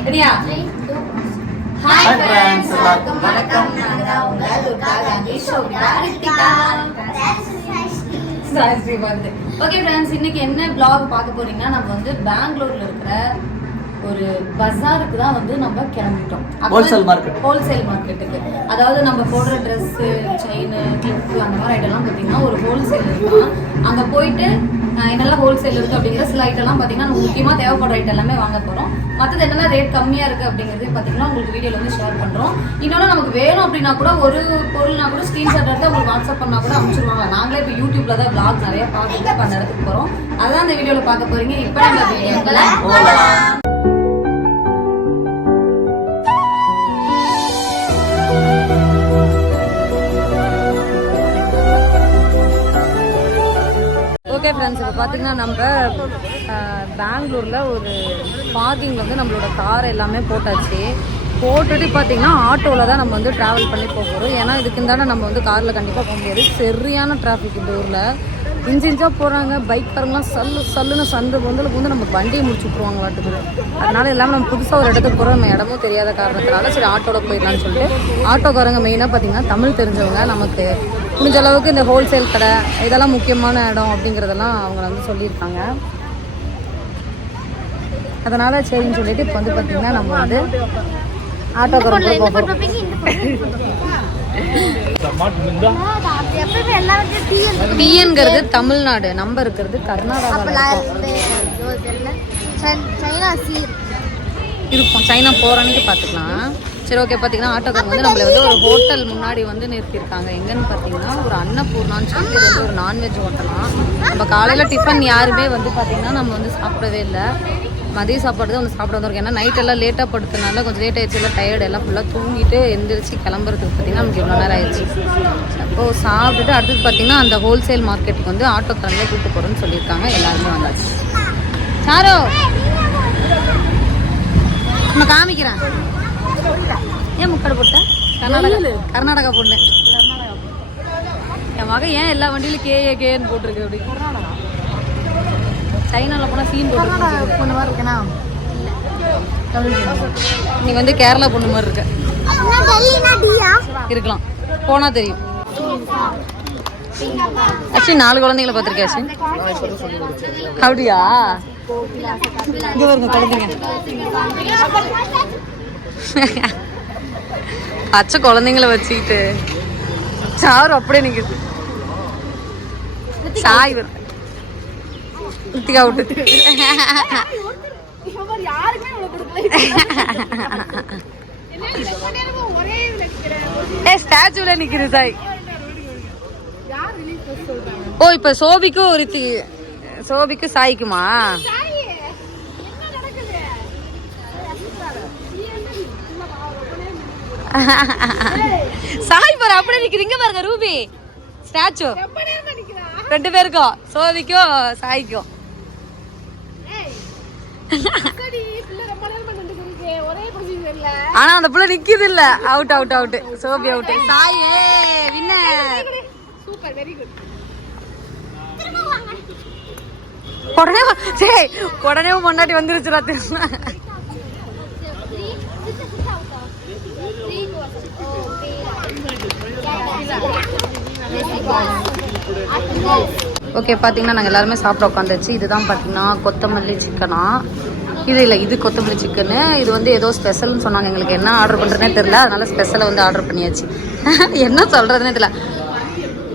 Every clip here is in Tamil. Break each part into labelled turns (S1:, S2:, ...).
S1: சரியா
S2: Hi friends, எல்லாருக்கும்
S1: வணக்கம் நாங்க தான் உங்க துர்கா காந்தி ஷோபிதா ரித்திகா சாஸ்திரி வந்து ஓகே ஃப்ரெண்ட்ஸ் இன்னைக்கு என்ன vlog பார்க்க போறீங்கன்னா நம்ம வந்து பெங்களூர்ல இருக்கிற ஒரு பஜாருக்கு தான் வந்து நம்ம கிளம்பிட்டோம்.
S2: Wholesale market.
S1: ஹோல்சேல் மார்க்கெட்டுக்கு அதாவது நம்ம போடுற ட்ரெஸ் செயின் கிளிப்பு அந்த மாதிரி ஐட்டம்லாம் பார்த்தீங்கன்னா ஒரு ஹோல்சேல் இருக்கலாம் அங்கே போயிட்டு என்னெல்லாம் ஹோல்சேல் இருக்கு அப்படிங்கிற சில ஐட்டம்லாம் பார்த்தீங்கன்னா நமக்கு முக்கியமாக தேவைப்படுற ஐட்டம் எல்லாமே வாங்க போகிறோம் மற்றது என்னென்ன ரேட் கம்மியாக இருக்குது அப்படிங்கிறது பார்த்தீங்கன்னா உங்களுக்கு வீடியோவில் வந்து ஷேர் பண்ணுறோம் இன்னொன்று நமக்கு வேணும் அப்படின்னா கூட ஒரு பொருள்னா கூட ஸ்க்ரீன்ஷாட் எடுத்து உங்களுக்கு வாட்ஸ்அப் பண்ணால் கூட அனுப்பிச்சிருவாங்க. நாங்களே இப்போ யூடியூப்ல தான் பிளாக் நிறைய பார்த்துட்டு இப்போ அந்த இடத்துக்கு போகிறோம் அதான் அந்த வீடியோவில் பார்க்க போறீங்க. இப்போ நம்ம வீடியோக்களை போகலாம் ஃப்ரெண்ட்ஸ் இப்போ பார்த்தீங்கன்னா நம்ம பெங்களூரில் ஒரு பார்க்கிங்கில் வந்து நம்மளோட கார் எல்லாமே போட்டாச்சு. போட்டுட்டு பார்த்தீங்கன்னா ஆட்டோவில் தான் நம்ம வந்து ட்ராவல் பண்ணி போக போகிறோம் ஏன்னா இதுக்கு தானே நம்ம வந்து காரில் கண்டிப்பாக போக முடியாது. சரியான டிராஃபிக் இந்த ஊரில். இன்ச்சு போகிறாங்க போகிறாங்க பைக்காரங்களாம் சல்லு சல்லுன்னு சந்து வந்து வந்து நம்ம வண்டியை முடிச்சு விட்ருவாங்களாட்டுக்குது அதனால எல்லாமே நம்ம புதுசாக ஒரு இடத்துக்கு போகிறோம் நம்ம இடமும் தெரியாத காரணத்தினால சரி ஆட்டோவில் போயிடலான்னு சொல்லிட்டு ஆட்டோக்காரங்க மெயினாக பார்த்தீங்கன்னா தமிழ் தெரிஞ்சவங்க. நமக்கு முடிஞ்ச அளவுக்கு இந்த ஹோல்சேல் கடை இதெல்லாம் முக்கியமான இடம் அப்படிங்கிறதெல்லாம் அவங்க வந்து சொல்லியிருக்காங்க. அதனால சரின்னு சொல்லிட்டு இப்போ வந்து பார்த்தீங்கன்னா நம்ம வந்து போகிறோம் பிஎன்கிறது தமிழ்நாடு நம்ம இருக்கிறது கர்நாடகாவில் இருக்கோம். சைனா போகிற அன்னைக்கு பார்த்துக்கலாம் சரி ஓகே பார்த்தீங்கன்னா ஆட்டோக்காரங்க வந்து நம்மளை வந்து ஒரு ஹோட்டல் முன்னாடி வந்து நிறுத்தியிருக்காங்க. எங்கன்னு பார்த்தீங்கன்னா ஒரு அன்னபூர்ணான்னு சொல்லிட்டு இது வந்து ஒரு நான்வெஜ் ஹோட்டலாம் நம்ம காலையில் டிஃபன் யாருமே வந்து பார்த்தீங்கன்னா நம்ம வந்து சாப்பிடவே இல்லை. மதிய சாப்பாடு தான் வந்து சாப்பிட வந்திருக்கோம் ஏன்னா நைட் எல்லாம் லேட்டாக படுத்தனால கொஞ்சம் லேட் ஆயிடுச்சு. எல்லாம் டயர்டு எல்லாம் ஃபுல்லாக தூங்கிட்டு எந்திரிச்சு கிளம்புறதுக்கு பார்த்தீங்கன்னா நமக்கு இவ்வளோ நேரம் ஆயிடுச்சு. அப்போது சாப்பிட்டுட்டு அடுத்தது பார்த்தீங்கன்னா அந்த ஹோல்சேல் மார்க்கெட்டுக்கு வந்து ஆட்டோக்காரங்களே கூப்பிட்டு போகிறோன்னு சொல்லியிருக்காங்க. எல்லாருமே வந்தாச்சு. சாரோ நான் காமிக்கிறேன். ஏன் முக்கடை போட்ட? கர்நாடகா. கர்நாடகா பொண்ணு. என் மகன் ஏன் எல்லா வண்டியிலும் கே ஏ கேன்னு போட்டிருக்கு அப்படி. சைனால போனா சீன் போட்டு பொண்ணு மாதிரி இருக்கனா? நீ வந்து கேரளா பொண்ணு மாதிரி இருக்க. இருக்கலாம். போனா தெரியும். அஸ்வின் நாலு குழந்தைங்களை பார்த்துருக்கேன் அஸ்வின்? அப்படியா? இங்க வருங்க குழந்தைங்க பச்சை குழந்தைங்கள வச்சுக்கிட்டு. சாரு அப்படியே நிக்குது. சாய் ரித்திகா விட்டு. ஏ ஸ்டாச்சுல நிக்குது சாய். ஓ இப்ப சோபிக்கும் ரித்தி சோபிக்கு சாய்க்குமா? சாய் பாரு அப்படியே நிக்கிறீங்க பாருங்க ரூபி. ஸ்டாச்சு. ரெண்டு பேருக்கும் சோபிக்கும் சாய்க்கும் ஆனா அந்த புள்ள நிக்குது இல்ல out out out Sophie out Sai winner உடனே வெரி குட் உடனே முன்னாடி வந்துருச்சுடா திரும்ப ஓகே பார்த்தீங்கன்னா நாங்கள் எல்லாருமே சாப்பிட உட்காந்துச்சு இதுதான் பார்த்தீங்கன்னா கொத்தமல்லி சிக்கனா இது இல்லை இது கொத்தமல்லி சிக்கனு இது வந்து ஏதோ ஸ்பெஷல்னு சொன்னாங்க. எங்களுக்கு என்ன ஆர்டர் பண்ணுறதுனே தெரில அதனால ஸ்பெஷலை வந்து ஆர்டர் பண்ணியாச்சு. என்ன சொல்கிறதுனே தெரியல.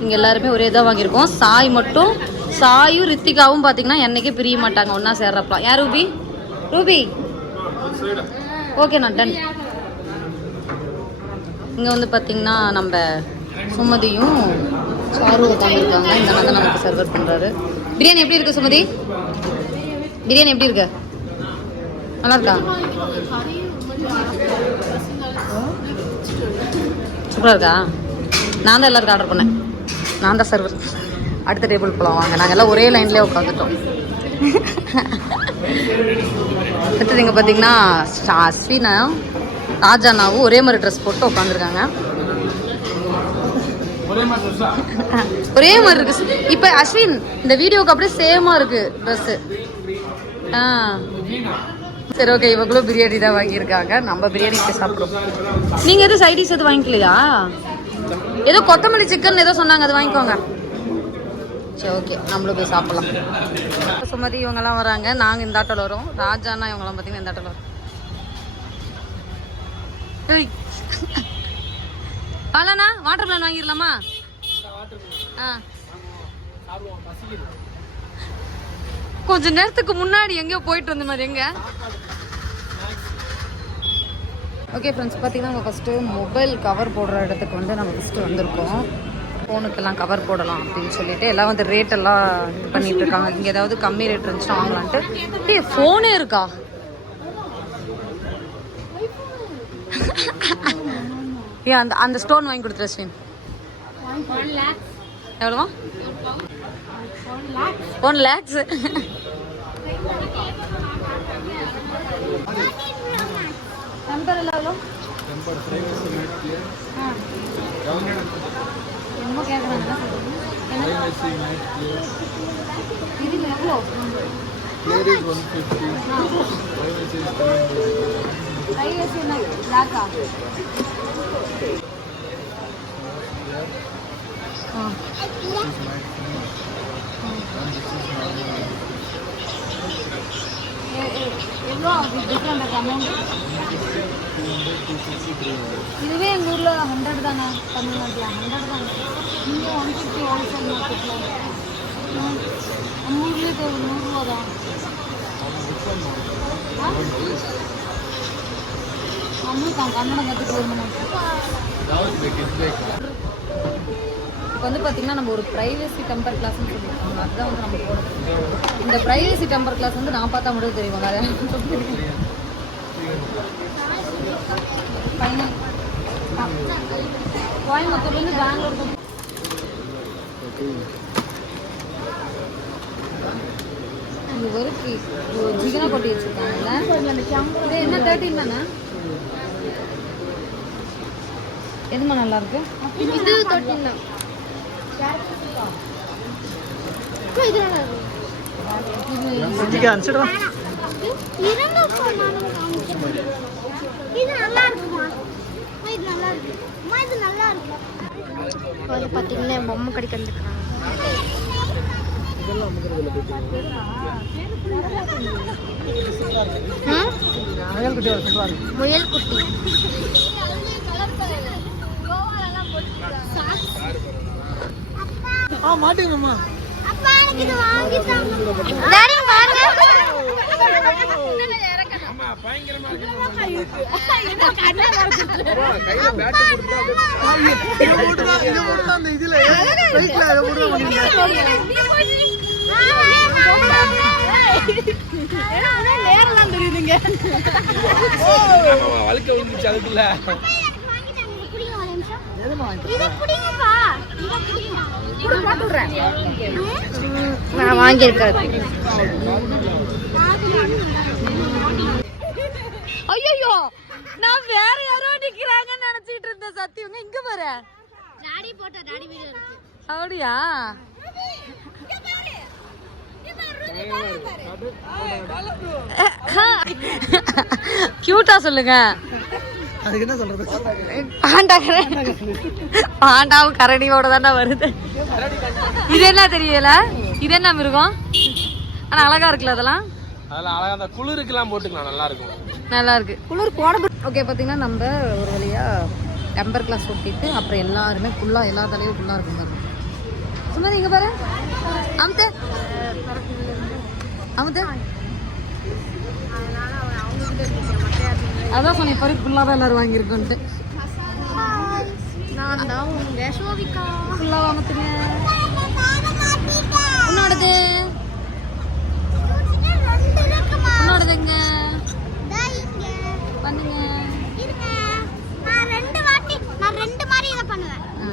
S1: இங்கே எல்லாருமே ஒரே இதாக வாங்கியிருக்கோம். சாய் மட்டும் சாயும் ரித்திகாவும் பார்த்தீங்கன்னா என்னைக்கே பிரிய மாட்டாங்க. ஒன்றா சேர்றப்பலாம். யார் ரூபி? ரூபி? ஓகே நான் டன் இங்கே வந்து பார்த்தீங்கன்னா நம்ம சுமதியும் சாரு உட்காந்துருக்காங்க இந்த அண்ணா தான் நமக்கு சர்வர் பண்ணுறாரு பிரியாணி எப்படி இருக்கு சுமதி? பிரியாணி எப்படி இருக்கு? நல்லா இருக்கா? சூப்பராக இருக்கா? நான் தான் எல்லாருக்கும் ஆர்டர் பண்ணேன். நான் தான் சர்வர் அடுத்த டேபிள் போகலாம் வாங்க. நாங்கள் எல்லாம் ஒரே லைன்லேயே உட்காந்துட்டோம் அடுத்தது இங்கே பார்த்தீங்கன்னா அஸ்வினா ராஜானாவும் ஒரே மாதிரி ட்ரெஸ் போட்டு உட்காந்துருக்காங்க ஒரே மாதிரி இருக்கு. இப்போ அஸ்வின் இந்த வீடியோக்கு அப்படியே சேமா இருக்கு ட்ரெஸ் ஆ. சரி ஓகே இவங்களும் பிரியாணி தான் வாங்கியிருக்காங்க. நம்ம பிரியாணி போய் சாப்பிடுவோம் நீங்கள் எதுவும் சைடிஷ் எதுவும் வாங்கிக்கலையா? ஏதோ கொத்தமல்லி சிக்கன் ஏதோ சொன்னாங்க அது வாங்கிக்கோங்க. சரி ஓகே நம்மளும் போய் சாப்பிடலாம். சுமதி இவங்கெல்லாம் வராங்க. நாங்கள் இந்த ஆட்டோவில் வரோம். ராஜானா இவங்கெல்லாம் பார்த்தீங்கன்னா இந்த ஆட்டோவில் வரோம். பழனா வாட்டர் பிளான் வாங்கிடலாமா? ஆ. கொஞ்ச நேரத்துக்கு முன்னாடி எங்கேயோ போயிட்டு வந்த மாதிரி எங்க? ஓகே ஃப்ரெண்ட்ஸ் பார்த்தீங்கன்னா நம்ம ஃபஸ்ட்டு மொபைல் கவர் போடுற இடத்துக்கு வந்து நம்ம ஃபஸ்ட்டு வந்திருக்கோம். ஃபோனுக்கெல்லாம் கவர் போடலாம் அப்படின்னு சொல்லிட்டு எல்லாம் வந்து ரேட் எல்லாம் இது பண்ணிட்டு இருக்காங்க. இங்கே ஏதாவது கம்மி ரேட் இருந்துச்சுன்னா வாங்கலான்ட்டு. ஏ ஃபோனே இருக்கா? ஏன் அந்த அந்த ஸ்டோன் வாங்கி கொடுத்துரு ஸ்வீன் எவ்வளோவா? ஒன் லேக்ஸ் என்னமோ கேட்குறாங்க? இது எவ்வளோ? பிரைவசி என்ன? பிளாக்கா ஆ? எ- எ- எவ்வளோ டிஃப்ரெண்ட் அமௌண்ட் இதுவே எங்கள் ஊரில் ஹண்ட்ரட் தானே தமிழ்நாட்டில் ஹண்ட்ரட் தானே இங்கே ஒன் ஃபிஃப்டி ஹோல்சேல் மார்க்கெட்டில் நம்ம ஊர்லேயே நூறுரூவா தான் ஆ? நம்மளும் தான் கன்னடம் கற்றுட்டு வரணும் இப்போ வந்து பார்த்தீங்கன்னா நம்ம ஒரு ப்ரைவசி டெம்பர் கிளாஸ்னு சொல்லியிருக்காங்க. அதுதான் வந்து நம்ம போடுறது இந்த ப்ரைவசி டெம்பர் கிளாஸ் வந்து நான் பார்த்தா மட்டும் தெரியும் வேறு ஃபைனல் கோயம்புத்தூர்லேருந்து பெங்களூர் இது வரைக்கும் ஜிகனா கொட்டி வச்சுருக்காங்க. இது என்ன தேர்ட்டின் தானே? எதுமா நல்லா இருக்கு.
S3: இது தொட்டினா இது நல்லா இருக்கு. காமிக்கிறேன். இது நல்லா அம்மா, இது நல்லா இருக்கு. அம்மா, இது நல்லா இருக்கு? வந்து பார்த்தீங்கன்னா என் பொம்மை கடைக்கு வந்துருக்காங்க முயல் குட்டி
S2: ஆ மாட்டீங்கம்மா
S3: அப்பா எனக்கு இது வாங்கி டாடி பாருங்க
S2: அந்த இதுல பைக்ல அதை போட்டு வழுக்க விழுந்துச்சு அதுக்குள்ள.
S3: நான் வாங்கியிருக்கேன்
S1: ஐயோ நான் வேற யாரோ நிக்கிறாங்கன்னு நினைச்சிட்டு இருந்தேன் சத்தியவங்க இங்க பாரு.
S3: டாடி போட்ட டாடி வீடியோ இருக்கு.
S1: அப்படியா? கியூட்டா சொல்லுங்க.
S2: அதுக்கு என்ன சொல்றது?
S1: பாண்டா பாண்டாவும் கரடியோட தானே வருது. இது என்ன தெரியல? இது என்ன மிருகம்? ஆனா அழகா இருக்குல்ல அதெல்லாம்?
S2: அதெல்லாம் அழகா அந்த குளிருக்குலாம் போட்டுக்கலாம் நல்லா இருக்கும்.
S1: நல்லா இருக்கு. குளிர் போட ஓகே பார்த்தீங்கன்னா நம்ம ஒரு வழியா டெம்பர் கிளாஸ் ஒட்டிட்டு அப்புறம் எல்லாருமே ஃபுல்லா எல்லா தலையும் ஃபுல்லா இருக்கும் பாருங்க சும்மா நீங்க பாரு. அமுத்து அமுத்து அதான் சொன்னேன் இப்போ ஃபுல்லாக தான் எல்லாரும் வாங்கியிருக்கோன்ட்டு.
S3: நான் தான் உங்க சோவிகா
S1: ஃபுல்லாக அமுத்துங்க உன்னோடது உன்னோடதுங்க பண்ணுங்க
S3: நான் ரெண்டு வாட்டி நான் ரெண்டு மாதிரி இதை பண்ணுவேன்
S1: ஆ.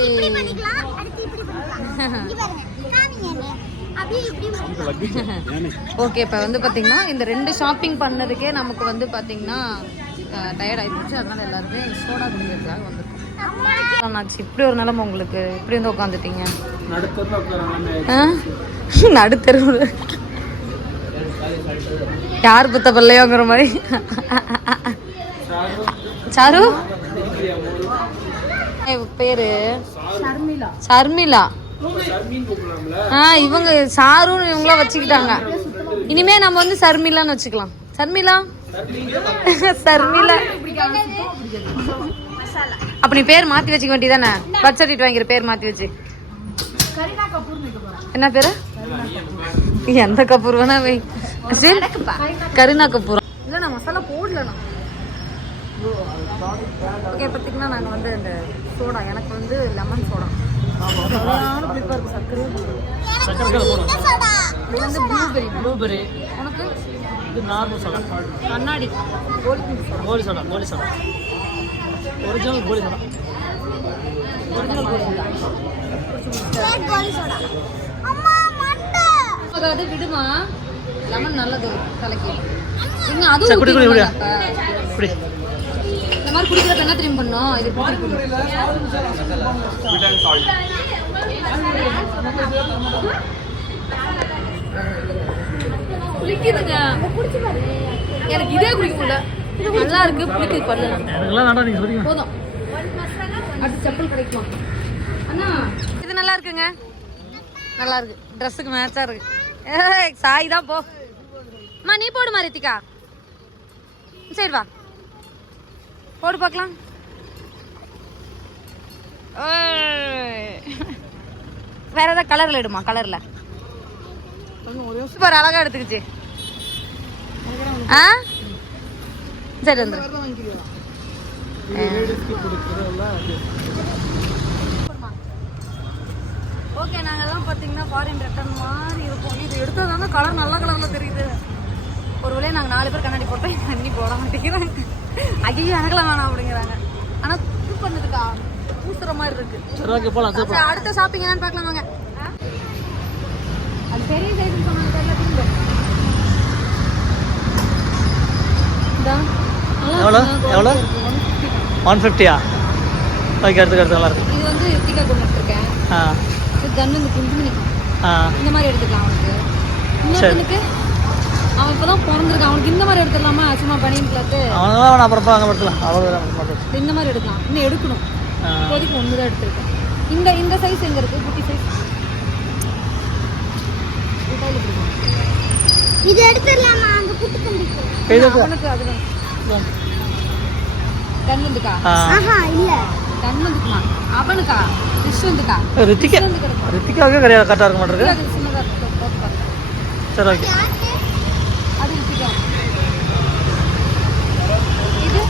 S3: இப்படி
S1: ஏய்.
S3: பண்ணிக்கலாம் அடுத்து இப்படி பண்ணிக்கலாம் இங்க பாருங்க காமிங்க என்னைய. அப்படியே இப்படி பண்ணிக்கலாம்
S1: ஓகே இப்போ வந்து பார்த்தீங்கன்னா இந்த ரெண்டு ஷாப்பிங் பண்ணதுக்கே நமக்கு வந்து பார்த்தீங்கன்னா டயர்ட் ஆகிப்போச்சு அதனால எல்லாருமே சோடா குடிக்கிறதுக்காக வந்துருக்கோம். ஆச்சு இப்படி ஒரு நிலைமை உங்களுக்கு இப்படி வந்து உட்காந்துட்டீங்க? நடுத்தருவு. யார் புத்த பிள்ளையோங்கிற மாதிரி? சாரு? பேரு? சர்மிளா. ஆ இவங்க சாருன்னு இவங்களாம் வச்சுக்கிட்டாங்க. இனிமே நம்ம வந்து சர்மிலான்னு வச்சுக்கலாம். சர்மிலா சர்மிலா அப்ப நீ பேர் மாத்தி வச்சுக்க வேண்டியதானே பர்த் சர்டிஃபிகேட் வாங்கிற பேர் மாத்தி வச்சு. என்ன பேரு? எந்த கபூர் வேணா வை கருணா கபூர். இல்ல நான் மசாலா போடலண்ணா ஓகே பார்த்தீங்கன்னா நாங்கள் வந்து இந்த சோடா எனக்கு வந்து லெமன் சோடா. வந்து ப்ளூபெரி
S2: ப்ளூபெரி
S1: உனக்கு
S2: இது நார்மல் சோடா
S1: கண்ணாடி
S2: கோலி சோடா கோலி சோடா ஒரிஜினல் கோலி சோடா
S1: ஒரிஜினல்
S3: கோலி சோடா
S1: விடுமா லெமன் நல்லது தலைக்கு அதுவும்
S2: சரி, குடி, குடி, குடி.
S1: ஊத்திக்கலாம்ல அப்ப?
S2: இப்படி
S1: இந்த மாதிரி குடிக்கிறப்ப என்ன தெரியும் பண்ணும்? இது குளிக்குதுங்க எனக்கு இதே குடிக்க முடியல நல்லா இருக்கு
S2: நீங்கள் சொல்லுங்க
S1: போதும். அடுத்து செப்பல் கிடைக்குமா? அண்ணா இது நல்லா இருக்குங்க. நல்லா இருக்கு. ட்ரெஸ்ஸுக்கு மேட்சா இருக்கு. சாய் தான் போ. அம்மா நீ போடுமா ரித்திகா. சரி வா. போடு பார்க்கலாம். வேற ஏதாவது கலர்ல எடுமா கலர்ல சூப்பர் அழகா எடுத்துக்கிச்சு. ஆ? சரி வந்துரு. ஓகே நாங்கெல்லாம் பார்த்தீங்கன்னா ஃபாரின் ரிட்டர்ன் மாதிரி இருக்கும் இது எடுத்ததாங்க கலர் நல்ல கலரில் தெரியுது. ஒரு வேளையை நாங்கள் நாலு பேர் கண்ணாடி போட்டோம் தண்ணி போட மாட்டேங்கிறாங்க. ஐயோ எனக்கெல்லாம் வேணாம் அப்படிங்கிறாங்க. ஆனால் இது பண்ணுதுக்கா பூசுற மாதிரி இருக்கு.
S2: சரி ஓகே போகலாம் சரி
S1: அடுத்த ஷாப்பிங் என்னன்னு பார்க்கலாம் வாங்க. அது பெரிய சைஸ் சொன்னாங்க தெரியல இந்தா.
S2: எவ்வளோ? எவ்வளோ?
S1: 150.
S2: ஒன் ஃபிஃப்டியா ஓகே எடுத்துக்க எடுத்து நல்லா இருக்கு.
S1: இது வந்து ரித்திகா கொண்டு வந்திருக்கேன்
S2: ஆ.
S1: இது குஞ்சு நிற்கும்
S2: ஆ.
S1: இந்த மாதிரி எடுத்துக்கலாம் அவனுக்கு. இன்னொருத்தனுக்கு அவன் இப்பதான் பிறந்திருக்கான். அவனுக்கு இந்த மாதிரி எடுத்துடலாமா? சும்மா பனியன் கிளாத்து
S2: அவனெல்லாம் வேணாம் அப்புறம் அங்கே அவ்வளோ மட்டும்
S1: இந்த மாதிரி எடுக்கலாம். இன்னும் எடுக்கணும். இப்போதைக்கு ஒன்று தான் எடுத்திருக்கேன். இந்த இந்த சைஸ் எங்க இருக்கு? குட்டி சைஸ்
S3: இது எடுத்துடலாமா? அந்த குட்டி தம்பிக்கு
S2: இது
S1: அவனுக்கு அதுதான் கண் வந்துக்கா
S2: ஆ.
S3: ஆஹா இல்ல.
S1: கண் வந்துக்குமா அவனுக்கா டிஷ் வந்துக்கா
S2: ரித்திகா ரித்திகாவுக்கே கிடையாது கரெக்டாக இருக்க மாட்டேருக்கு. சரி ஓகே
S1: அது ரித்திகா இது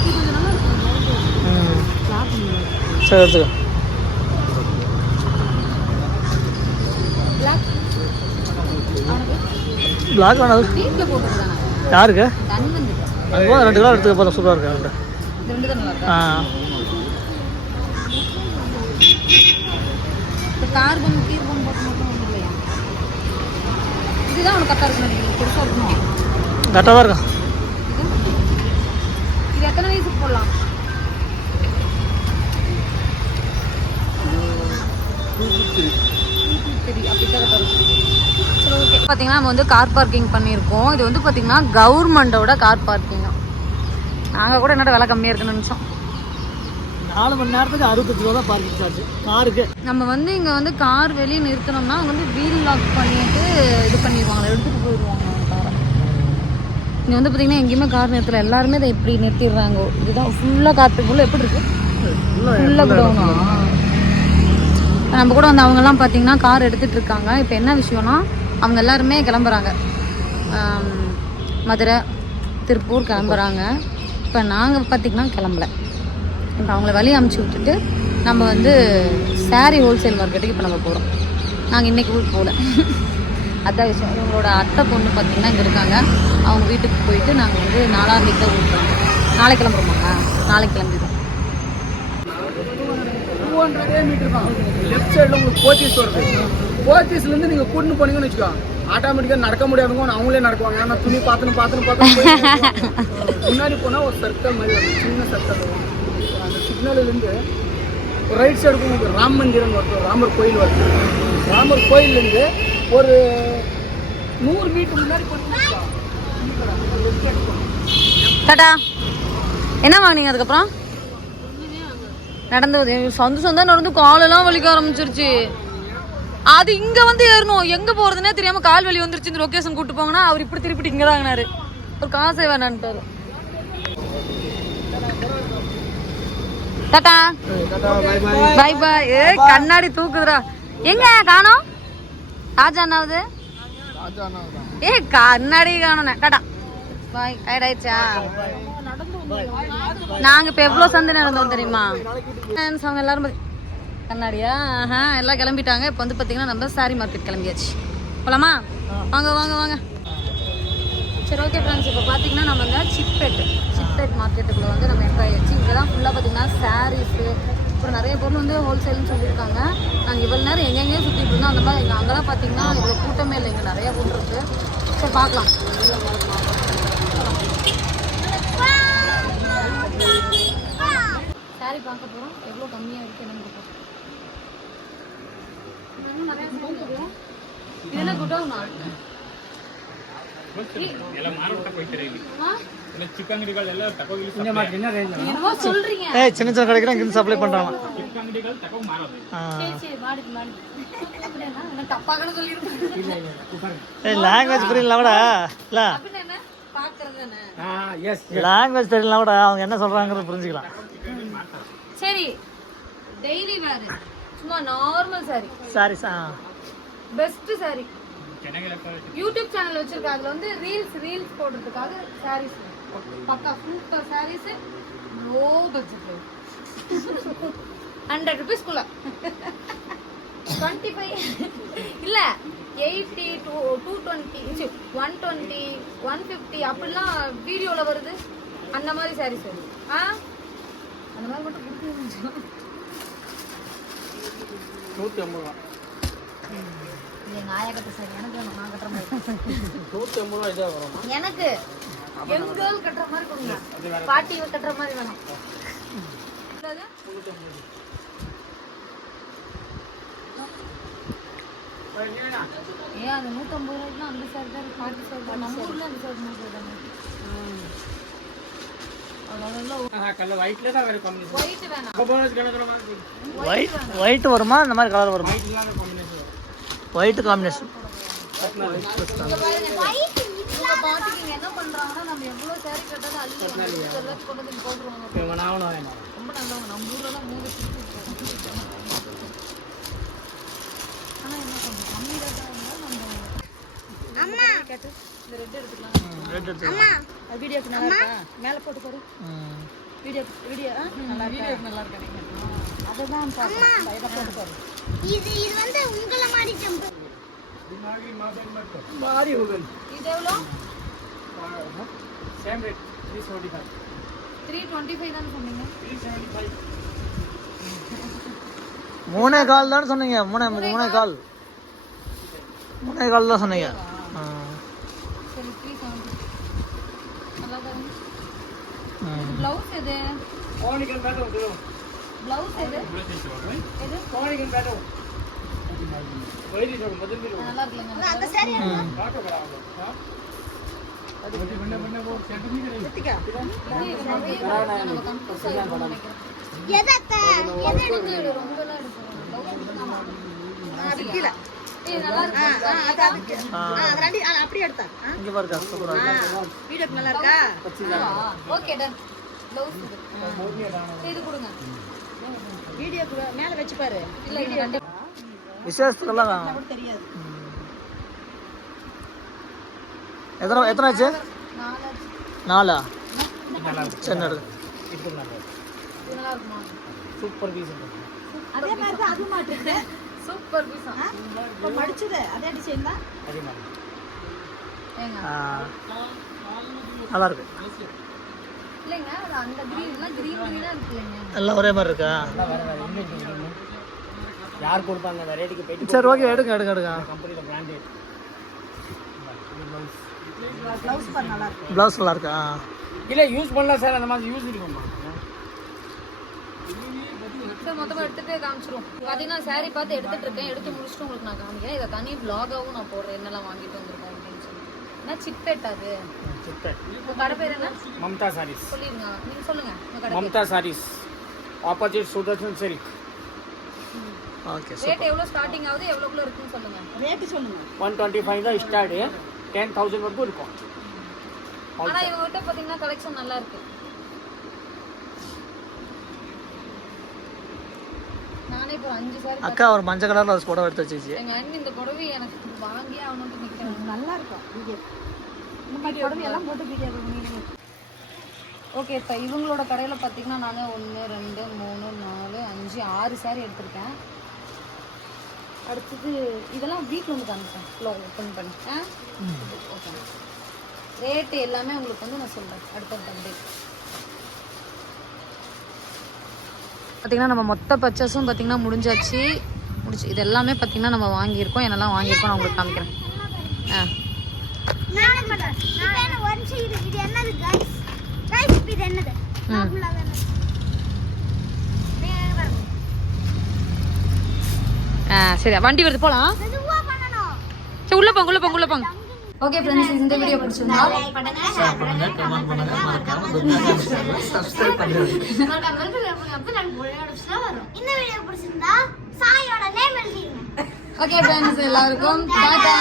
S1: இது கொஞ்சம் நல்லா இருக்கும்
S2: ம்
S1: கிளாத்
S2: சரி எடுத்துக்க
S1: பிளாக் அவனுக்கு
S2: வேணாது யாருக்கு ரெண்டு கிலோ எடுத்துக்க போதும். சூப்பராக இருக்கு அவன்கிட்ட
S1: ரெண்டு.
S2: ஆ.
S1: கார்பன் கீர்பன் போட்டு மட்டும் ஒன்றும் இல்லையா இதுதான் உனக்கு கரெக்டாக இருக்கணும் பெருசாக இருக்கணும்
S2: கரெக்டாக தான் இருக்கும்
S1: இது எத்தனை வயசுக்கு போடலாம்? பார்த்தீங்கன்னா நம்ம வந்து கார் பார்க்கிங் பண்ணியிருக்கோம். இது வந்து பார்த்தீங்கன்னா கவர்மெண்டோட கார் பார்க்கிங் நாங்கள் கூட என்னோட விலை கம்மியாக இருக்குன்னு நினச்சோம்.
S2: நாலு மணி நேரத்துக்கு அறுபத்தஞ்சு ரூபா தான் பார்க்கிங் சார்ஜ் காருக்கு.
S1: நம்ம வந்து இங்கே வந்து கார் வெளியே நிறுத்தினோம்னா அவங்க வந்து வீல் லாக் பண்ணிட்டு இது பண்ணிடுவாங்க எடுத்துகிட்டு போயிடுவாங்க காரை இங்கே வந்து பார்த்தீங்கன்னா எங்கேயுமே கார் நிறுத்தல. எல்லாருமே இதை இப்படி நிறுத்திடுறாங்க? இதுதான் ஃபுல்லாக கார் ஃபுல்லாக எப்படி இருக்கு? ஃபுல்லாக குடோனா நம்ம கூட வந்து அவங்கெல்லாம் பார்த்தீங்கன்னா கார் எடுத்துகிட்டு இருக்காங்க. இப்போ என்ன விஷயம்னா அவங்க எல்லாருமே கிளம்புறாங்க. மதுரை திருப்பூர் கிளம்புறாங்க. இப்போ நாங்கள் பார்த்திங்கன்னா கிளம்பல. இப்போ அவங்கள வழி அமுச்சு விட்டுட்டு நம்ம வந்து சாரீ ஹோல்சேல் மார்க்கெட்டுக்கு இப்போ நம்ம போகிறோம் நாங்கள் இன்றைக்கி ஊருக்கு போகல. அதான் விஷயம். இவங்களோட அத்தை பொண்ணு பார்த்திங்கன்னா இங்கே இருக்காங்க. அவங்க வீட்டுக்கு போயிட்டு நாங்கள் வந்து நாலாம் தேதி தான் ஊருக்கு நாளைக்கு கிளம்புறோமாங்க நாளைக்கு கிளம்பிடுவோம்.
S2: ஹண்ட்ரடே மீட்டர் தான். லெஃப்ட் சைடில் உங்களுக்கு போத்தீஸ் வருது. போத்தீஸ்லேருந்து நீங்கள் கூட்டின்னு போனீங்கன்னு வச்சுக்கோ ஆட்டோமேட்டிக்காக நடக்க முடியாதவங்க அவங்களே நடக்குவாங்க. ஏன்னா துணி பார்த்துன்னு பார்த்துன்னு பார்த்து முன்னாடி போனால் ஒரு சர்க்கிள் மாதிரி வரும் சின்ன சர்க்கிள் வரும் அந்த சிக்னல்லேருந்து ஒரு ரைட் சைடு உங்களுக்கு ராம் மந்திரம் வருது. ராமர் கோயில் வருது. ராமர் கோயிலேருந்து ஒரு நூறு மீட்டர் முன்னாடி போட்டு
S1: டாடா. என்ன வாங்குனீங்க அதுக்கப்புறம்? நடந்து சொந்த சொந்த நடந்து காலெல்லாம் வலிக்க ஆரம்பிச்சிருச்சு. அது இங்க வந்து ஏறணும். எங்க போறதுன்னே தெரியாம கால் வலி வந்துருச்சு. இந்த லொகேஷன் கூட்டு போங்கன்னா அவர் இப்படி திருப்பிட்டு இங்க தாங்கினாரு ஒரு காசே வேணான்ட்டாரு டாடா. பை பாய் ஏ கண்ணாடி தூக்குதுடா. எங்க காணோம்? ராஜா என்னாவது ஏ கண்ணாடி காணோம். டாடா. பாய் ஆயிடுச்சா? நாங்க இப்ப எவ்வளவு சந்தை நடந்தோம் தெரியுமா? அவங்க எல்லாரும் கண்ணாடியா? ஆஹா எல்லாம் கிளம்பிட்டாங்க. இப்போ வந்து பாத்தீங்கன்னா நம்ம சாரி மார்க்கெட் கிளம்பியாச்சு. போலாமா? வாங்க வாங்க வாங்க. சரி ஓகே ஃப்ரெண்ட்ஸ் இப்போ பார்த்தீங்கன்னா நம்ம வந்து சிப்பேட் சிப்பேட் மார்க்கெட்டுக்குள்ளே வந்து நம்ம என்ட்ரு ஆயிடுச்சு இங்கே தான் ஃபுல்லாக பார்த்தீங்கன்னா சாரீஸு அப்புறம் நிறைய பொருள் வந்து ஹோல்சேல்னு சொல்லியிருக்காங்க. நாங்கள் இவ்வளோ நேரம் எங்கெங்கேயும் சுற்றிட்டு இருந்தோம். அந்த மாதிரி எங்கள் அங்கெல்லாம் பார்த்தீங்கன்னா இவ்வளோ கூட்டமே இல்லை. இங்கே நிறைய கூட்டம் இருக்குது சரி பார்க்கலாம். சாரி பார்க்க போகிறோம் எவ்வளோ கம்மியாக இருக்குது என்னன்னு பார்ப்போம். இன்னும் நிறைய saree இருக்கு. இது என்ன குடோனா
S4: சின்ன சின்ன கடைக்கு இங்கிருந்து சப்ளை பண்றாங்க. லாங்குவேஜ் இல்ல லாங்குவேஜ் அவங்க என்ன சொல்றாங்கறது புரிஞ்சுக்கலாம்.
S1: சரி டெய்லி வேறு சும்மா நார்மல் சாரி
S4: சாரி சா
S1: பெஸ்ட் சாரி யூடியூப் சேனல் வச்சிருக்க அதுல வந்து ரீல்ஸ் ரீல்ஸ் போடுறதுக்காக சாரீஸ் பக்கா super saris low budget hundred ருபீஸ்க்குள்ள twenty five இல்லை eighty two two twenty one twenty one fifty அப்படிலாம் வீடியோவில் வருது. அந்த மாதிரி சாரீஸ் வருது ஆ? அந்த மாதிரி மட்டும் கொடுத்து
S2: நூற்றி ஐம்பது ரூபா.
S1: எங்கள் ஆயா கட்ட சாரி எனக்கு வேணும் நான் கட்டுற மாதிரி.
S2: நூற்றி ஐம்பது ரூபா இதாக வரும்?
S1: எனக்கு எங்க கேர்ள் கட்டுற மாதிரி கொடுங்க. பாட்டி கட்டுற மாதிரி வேணும்? ஏன் அந்த நூற்றம்பது ரூபாய்க்குலாம் அந்த சாரி தான் பாட்டி சாரி நம்ம ஊர்ல அந்த சாரி தான் சொல்றாங்க
S2: கல்ல ஒயிட்ல தான் வேறு காம்பினேஷன்
S1: ஒயிட்
S4: ஒயிட் வருமா இந்த மாதிரி கலர் வருமா
S2: வரும்
S4: ஒயிட் காம்பினேஷன்
S3: அம்மா
S1: கேட்டு இந்த ரெட் எடுத்துக்கலாம்
S4: ரெட் எடுத்து
S3: அம்மா
S1: அது வீடியோக்கு நல்லா இருக்கா மேலே போட்டு போடு
S4: ம்.
S1: வீடியோ வீடியோ நல்லா வீடியோ நல்லா இருக்கா அதுதான் போட்டு பாரு
S3: இது இது வந்து உங்களை மாதிரி ஜம்பு
S2: भारी हो गई
S1: இது எவ்வளோ
S2: same rate three seventy five
S1: three twenty five தானே சொன்னீங்க
S2: थ्री सेवेंटी फाइव
S4: மூணே கால் தான் சொன்னீங்க மூணே மூணே கால் மூணே கால் தான் சொன்னீங்க
S1: ப்ளவுஸ் எது?
S2: கோணிக்கல் பேட்டும்
S1: ப்ளவுஸ் எது? எது?
S2: கோணிக்கல் பேட்டும்
S1: நல்லா
S4: இருக்குங்க
S3: அப்படியே எடுத்தா.
S4: இங்க எத்தனை ஆச்சு? நாலா
S2: சூப்பர்
S3: அதே மாதிரி தான் அது மாட்டேன்
S1: சூப்பர் பீஸா
S3: இப்போ மடிச்சது அதே டிசைன் தான்
S2: அதே மாதிரி.
S4: நல்லா இருக்கு
S1: இல்லைங்க அந்த கிரீன் எல்லாம் கிரீன் கிரீனா இருக்கு இல்லைங்க.
S4: எல்லாம் ஒரே மாதிரி இருக்கா?
S2: வேற வேற எங்க இருக்கு யார் கொடுப்பாங்க? அந்த ரேட்டுக்கு போயிட்டு
S4: சரி ஓகே எடுங்க எடுங்க எடுங்க.
S2: கம்பெனில பிராண்டட்
S3: ப்ளவுஸ் நல்லா இருக்கு.
S4: ப்ளவுஸ் நல்லா இருக்கா?
S2: இல்ல யூஸ் பண்ணலாம் சார் அந்த மாதிரி யூஸ் இருக்குமா
S1: சார் மொத்தமா எடுத்துட்டு காமிச்சிரும். பாத்தீங்கன்னா saree பார்த்து எடுத்துட்டு இருக்கேன் எடுத்து முடிச்சுட்டு உங்களுக்கு நான் காமிக்கிறேன். இதை தனி vlog-ஆவும் நான் போடுறேன். என்னெல்லாம் வாங்கிட்டு வந்திருக்கோம் அப்படின்னு அது? உங்க கடை பேர் என்ன?
S2: மம்தா சாரீஸ்
S1: சொல்லுங்க.
S2: Mamta saris opposite Sudarshan silk
S4: okay
S1: rate எவ்வளவு ஸ்டார்டிங் ஆகுது? எவ்வளவுக்குள்ள இருக்குன்னு சொல்லுங்க.
S2: ஒன் டுவெண்ட்டி ஃபைவ் தான் ஸ்டார்ட் டென் தௌசண்ட் வரைக்கும் இருக்கும்.
S1: ஆனா இவங்க கிட்ட பாத்தீங்கன்னா கலெக்ஷன் நல்லா இருக்கு நானே இப்போ ஒரு அஞ்சு சாரி
S4: அக்கா ஒரு மஞ்சள் கலர்ல ஒரு புடவை எடுத்து வச்சிச்சு
S1: எங்க அண்ணன் இந்த புடவை எனக்கு வாங்கியே ஆகணும்னு நிக்கிறேன்
S3: நல்லா இருக்கும் வீடியோ.
S1: ஓகே இப்போ இவங்களோட கடையில் பார்த்தீங்கன்னா நான் ஒன்று ரெண்டு மூணு நாலு அஞ்சு ஆறு சாரி எடுத்திருக்கேன். அடுத்தது இதெல்லாம் வீட்டில் வந்து காமிப்பேன் ஃபுல்லாக ஓப்பன் பண்ணி. ஆ? ஓகே ரேட்டு எல்லாமே உங்களுக்கு வந்து நான் சொல்கிறேன் அடுத்த தண்டே பார்த்தீங்கன்னா நம்ம மொத்த பர்ச்சேஸும் பார்த்தீங்கன்னா முடிஞ்சாச்சு. முடிச்சு இது எல்லாமே பார்த்தீங்கன்னா நம்ம வாங்கியிருக்கோம். என்னெல்லாம் வாங்கியிருக்கோம் நான் உங்களுக்கு காமிக்கிறேன். ஆ. ஆ சரி வண்டி வருது போகலாம் சரி உள்ள போங்க உள்ள போங்க உள்ள போங்க. ஓகே ஃப்ரெண்ட்ஸ் இந்த வீடியோ பிடிச்சிருந்தா
S3: லைக் பண்ணுங்க ஷேர் பண்ணுங்க கமெண்ட் பண்ணுங்க. மறக்காம
S4: சப்ஸ்கிரைப் பண்ணுறது
S3: இந்த வீடியோ பிடிச்சிருந்தா சாயோட நேம் எழுதிருங்க.
S1: ஓகே ஃப்ரெண்ட்ஸ் எல்லாருக்கும் டாடா